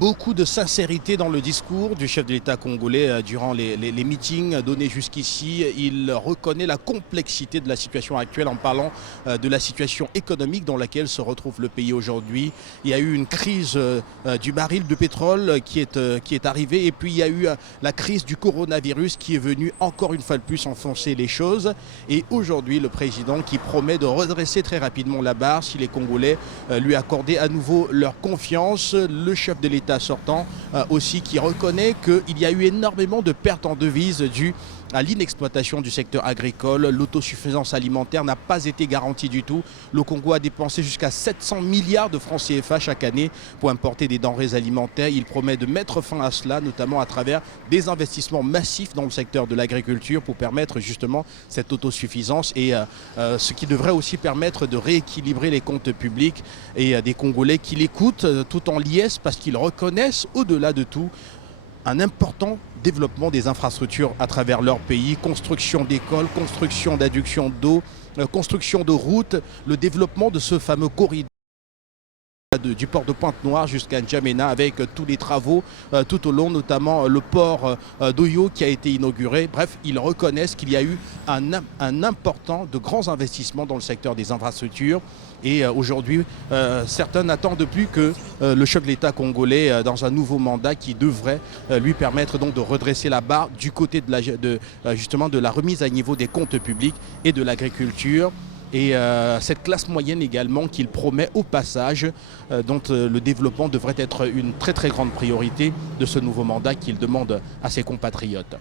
Beaucoup de sincérité dans le discours du chef de l'État congolais durant les meetings donnés jusqu'ici. Il reconnaît la complexité de la situation actuelle en parlant de la situation économique dans laquelle se retrouve le pays aujourd'hui. Il y a eu une crise du baril de pétrole qui est arrivée, et puis il y a eu la crise du coronavirus qui est venue encore une fois de plus enfoncer les choses. Et aujourd'hui, le président qui promet de redresser très rapidement la barre si les Congolais lui accordaient à nouveau leur confiance. Le chef de l'État sortant aussi qui reconnaît qu'il y a eu énormément de pertes en devises dues à l'inexploitation du secteur agricole. L'autosuffisance alimentaire n'a pas été garantie du tout. Le Congo a dépensé jusqu'à 700 milliards de francs CFA chaque année pour importer des denrées alimentaires. Il promet de mettre fin à cela, notamment à travers des investissements massifs dans le secteur de l'agriculture pour permettre justement cette autosuffisance et ce qui devrait aussi permettre de rééquilibrer les comptes publics et des Congolais qui l'écoutent tout en liesse parce qu'ils reconnaissent au-delà de tout un important développement des infrastructures à travers leur pays, construction d'écoles, construction d'adduction d'eau, construction de routes, le développement de ce fameux corridor du port de Pointe-Noire jusqu'à N'Djamena avec tous les travaux tout au long, notamment le port d'Oyo qui a été inauguré. Bref, ils reconnaissent qu'il y a eu un important, de grands investissements dans le secteur des infrastructures. Et aujourd'hui, certains n'attendent plus que le chef de l'État congolais dans un nouveau mandat qui devrait lui permettre donc de redresser la barre du côté justement de la remise à niveau des comptes publics et de l'agriculture. Et cette classe moyenne également qu'il promet au passage, dont le développement devrait être une très très grande priorité de ce nouveau mandat qu'il demande à ses compatriotes.